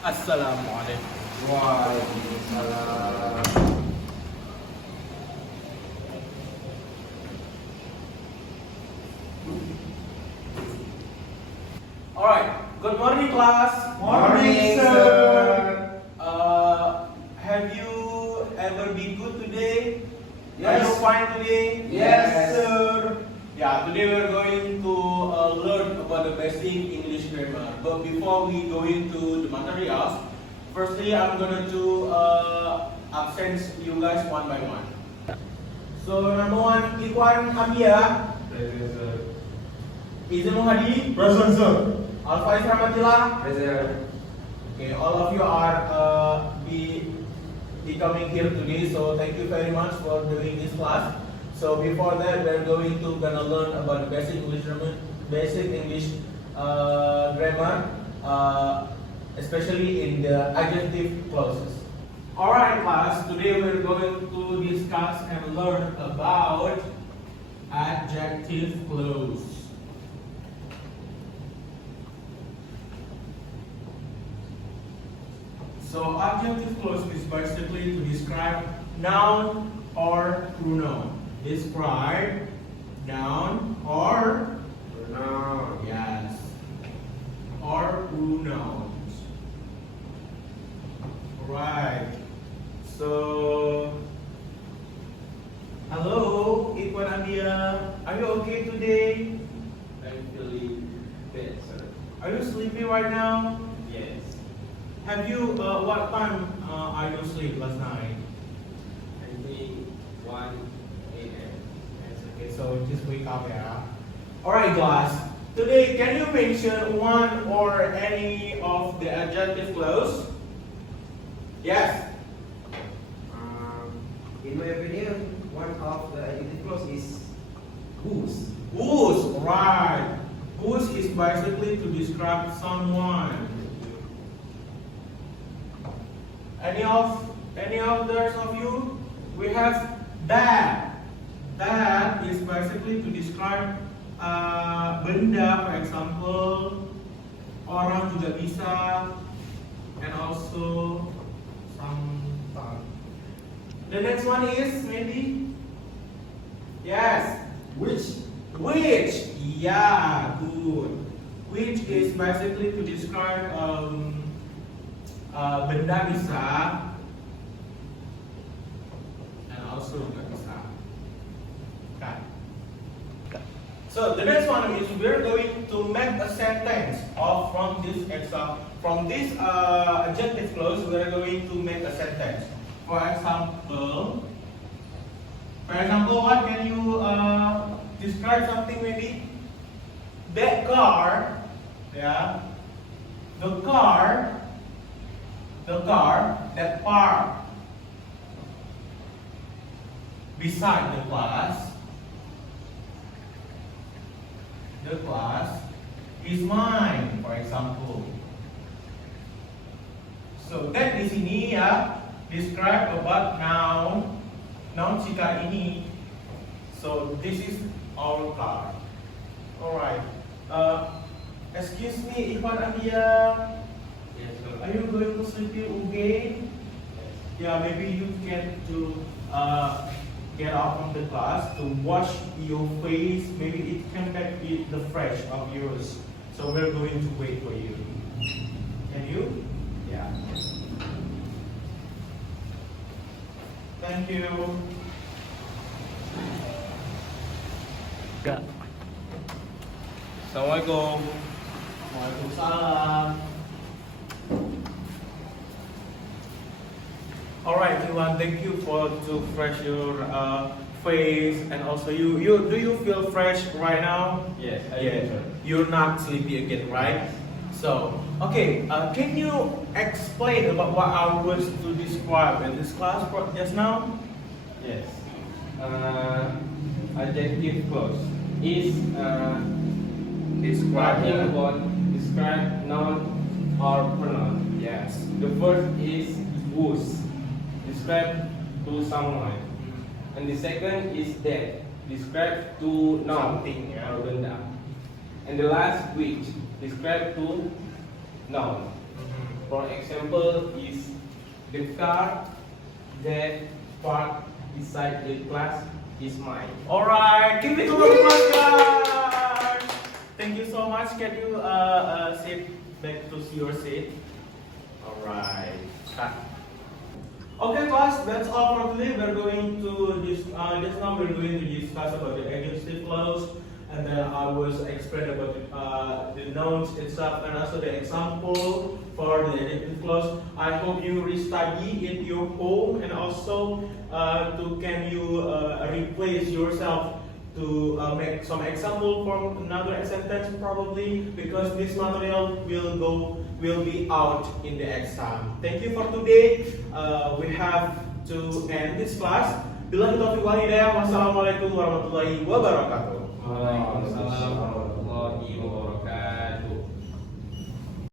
Assalamualaikum. Waalaikumsalam. Alright, good morning class. Morning, sir. Have you ever been good today? Yes. Are you fine today? Yes, sir. Yeah, today we're going to learn about the basic English grammar. But before we go into the materials, firstly I'm going to absent you guys one by one. So number one, Ikhwan Amia, Present, sir. Izin Muhadi, Present, sir. Alfaiz Rahmatillah. Present. Okay, all of you are be coming here today, so thank you very much for doing this class. So before that, we're gonna learn about the basic English grammar, especially in the adjective clauses. All right, class. Today we're going to discuss and learn about adjective clause. So adjective clause is basically to describe noun or pronoun. Describe noun or No. yes or pronouns. Right. So hello, Ikhwan Andia. Are you okay today? I'm feeling bad, sir. Are you sleepy right now? Yes. Have you what time are you sleep last night? I'm doing 1 a.m. That's okay, so just wake up, yeah. Alright, class. Today, can you mention one or any of the adjective clause? Yes. In my opinion, one of the adjective clause is whose. Whose, right. Whose is basically to describe someone. Any of those of you? We have that. That is basically to describe benda, for example, orang juga bisa, and also something. The next one is maybe, yes, Which? which, yeah, good. Which is basically to describe benda bisa, and also nggak bisa. Okay. So the next one is we're going to make a sentence from this adjective clause. We're going to make a sentence. For example, what can you describe something maybe? That car, yeah, the car that parked beside the class is mine, for example. So that di sini ya describe about noun jika ini. So this is our car. Alright. Excuse me, Ikhwan Andia. Yes, sir. Are you going to sleep again? Yeah, maybe you get to get out from the class to wash your face. Maybe it can back with the fresh of yours. So we're going to wait for you. Can you? Yeah. Thank you. Assalamualaikum. Waalaikumsalam. Alright, Iwan, thank you to fresh your face, and also you do you feel fresh right now? Yes, I Yeah, do, sir. you're not sleepy again, right? So, okay, can you explain about what I was to describe in this class just now? Yes. Adjective clause is Describe. talking about describe noun or pronoun. Yes. The first is whose, describe to someone, and the second is that, describe to noun Something, yeah. or benda, and the last which, describe to noun. For example, is the car that parked beside the class is mine. Alright, give it a round of applause, guys! Thank you so much. Can you sit back to your seat? Alright, cut. Okay, class, that's all for today. We're going to just now we're going to discuss about the adjective clause, and then I was explain about the nouns itself and also the example for the adjective clause. I hope you restudy in your home, and also can you replace yourself to make some example from another sentence probably, because this material will be out in the exam. Thank you for today. We have to end this class. Billahi taufiq wal hidayah. Wassalamualaikum warahmatullahi wabarakatuh. Waalaikumsalam warahmatullahi wabarakatuh.